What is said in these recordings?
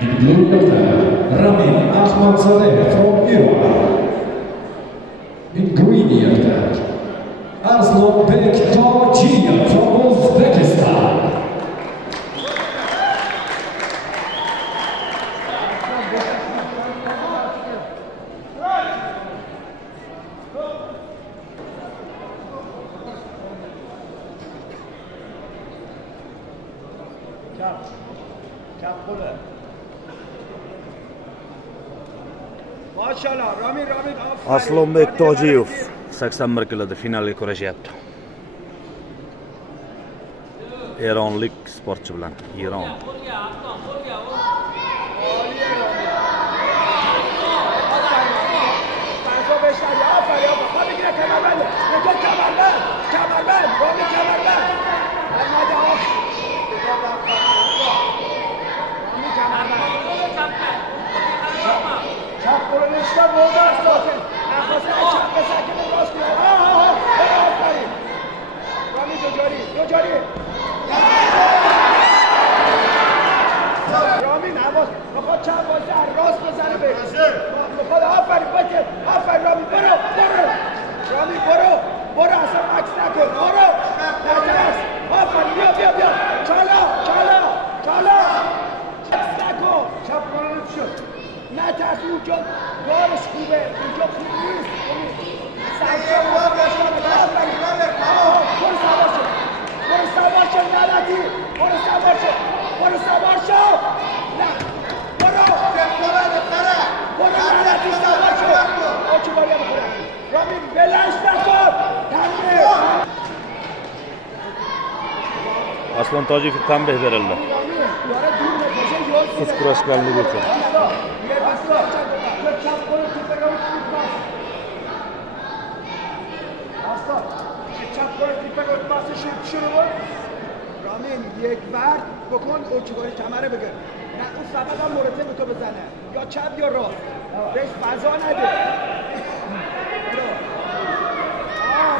The blue yurtlar, Ramin Ahmadzadeh from Iran. In green yurtlar, Arslonbek Tojiyev from Uzbekistan. Arslonbek Tojiyev 81 kiloda finalga kurashyapti. Eronlik sportchi bilan. Eron. Arslon Tojiyevga tanbeh berildi. Kuch kurashganligi uchun. رامین یک ورد بکن اوچگاری کمره بگیر. نه اون فقط هم مرتب به تو بزنه. یا چپ یا راست. بهش فضا نده.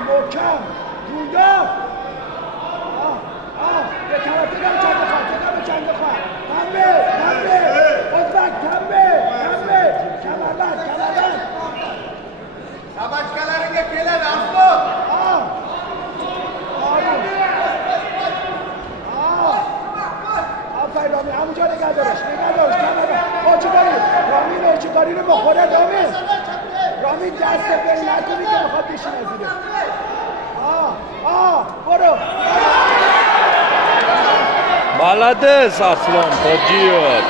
محکم. جوندار. به کمرته دارم چند بخواه. تدارم چند بخواه. تنبه. ازبک تنبه. کمربند. سباشکلرینگه کلن اصلا. آفرین رامین همونجا نگه دارش رامین اوچگاری رو بخوره رامین دست بری نکنی که بخواد بشین از اینه برو Молодец, Arslon Tojiyev.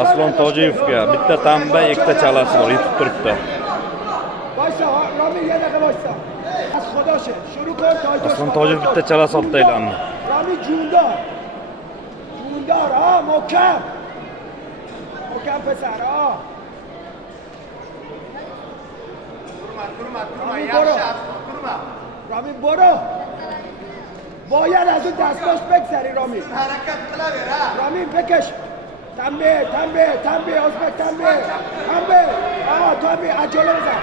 Arslon Tojiyevga bitta tamba, ikkita chalasi bor, yetib turibdi. Arslon Tojiyev bitta chalasi olib taylandi. Ramin jundor, محکم پسر رامین برو باید از اون دستاش بگذری رامین بکش تنبه ازبک تنبه عجله بزن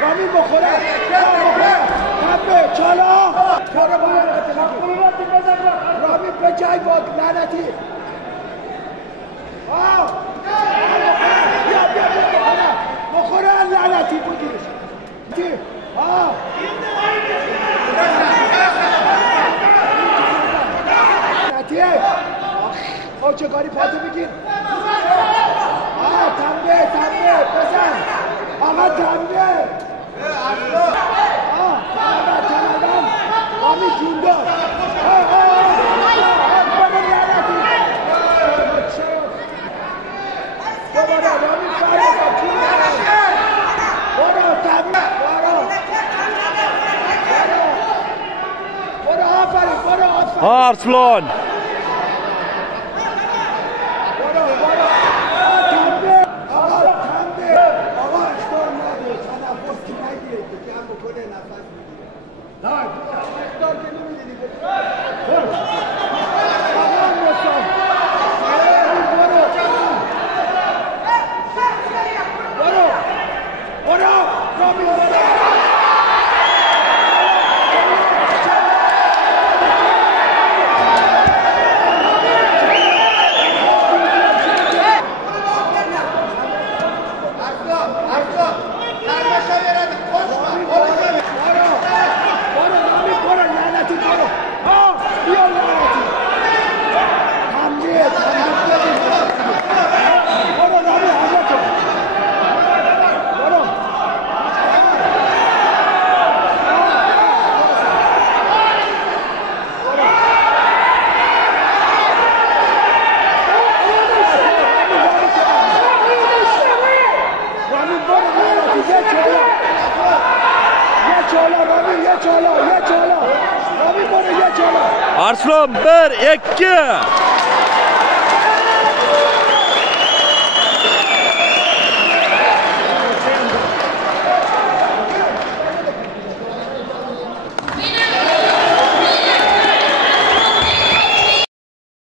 رامین بخوره تنبه چالا رامین به جای باد لعنتی بخوره لعنتی بگیرش اوچگاری پاتو بگیر تنبه بزن آقا تنبه تنبه آمی جوندار Arslon یه چالا رامین برو یه چالا Arslon 1 2